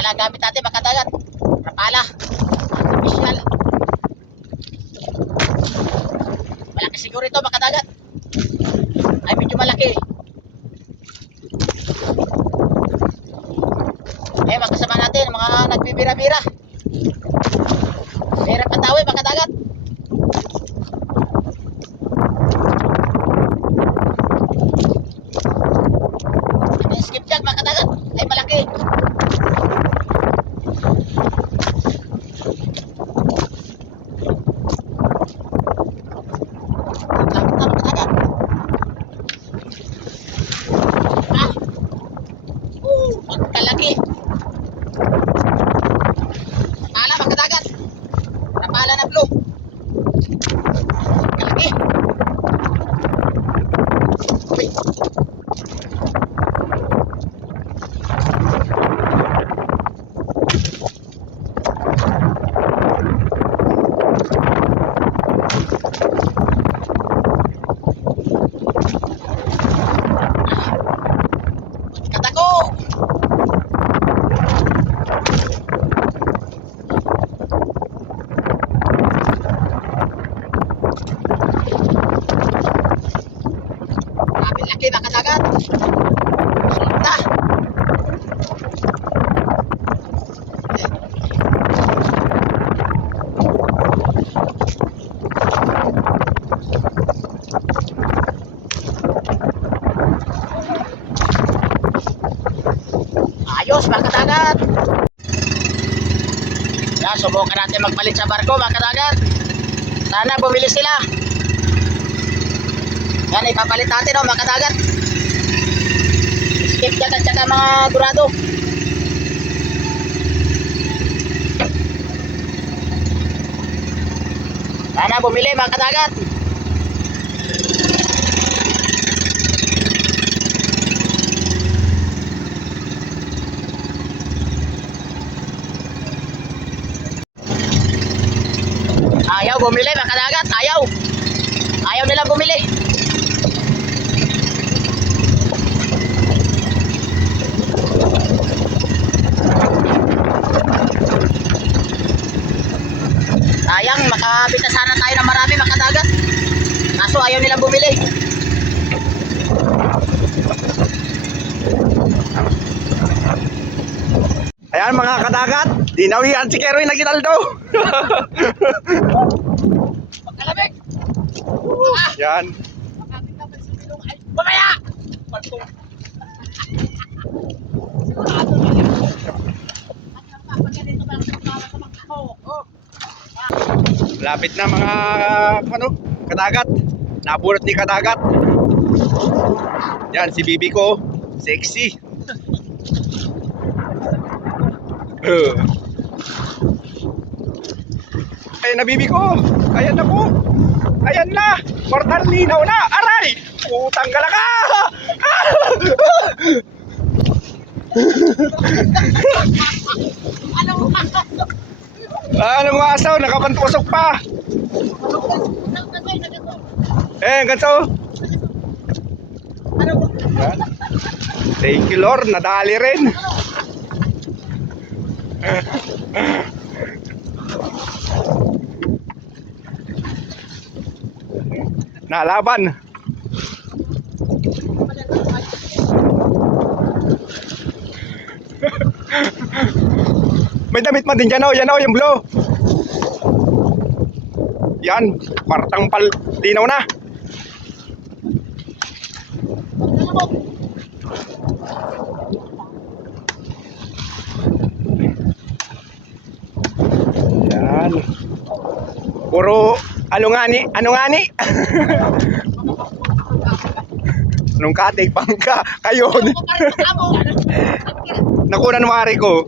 Rapala gamit natin mga kadagat. Rapala. Artificial. Malaki siguro ito mga kadagat. Ay medyo malaki. Mga kasama natin, mga nagbibira-bira. Bira patawi mga kadagat. Skipjack mga kadagat. Ay malaki. Pagkalaki. Rapala mga kadagat. Rapala na blue. Pagkalaki. Uy. Katako. Laki mga kadagat. Sulta. Ayos mga kadagat. Yan, subukan natin magpalit sa barko mga kadagat. Sana bumili sila. Yan, ipapalit natin o mga kadagat. Skipjack at saka mga Dorado. Sana bumili mga kadagat. Ayaw bumili mga kadagat. Ayaw. Ayaw nila bumili. Sayang, makabita sana tayo ng marami mga kadagat. Kaso ayaw nilang bumili. Ayan mga kadagat, dinawian si Keroy na Ginaldo. Pagkalamig. Yan. Mamaya! Lapit na mga kadagat. Nabulot ni kadagat. Yan si bibi ko, sexy. Ay na bibi ko. Ayan na po. Ayan na. Portal linaw na. Aray! Putang galaka. Anong asaw? Nakapantusok pa. Ganito. Yan. Thank you Lord, nadali rin. Nalaban. May damit man din dyan o, yan o, yung blue. Yan, kwartang palinaw na. Yan. Puro, ano nga ni? Anong katig, pangka, kayo. Nakunan mo ari ko.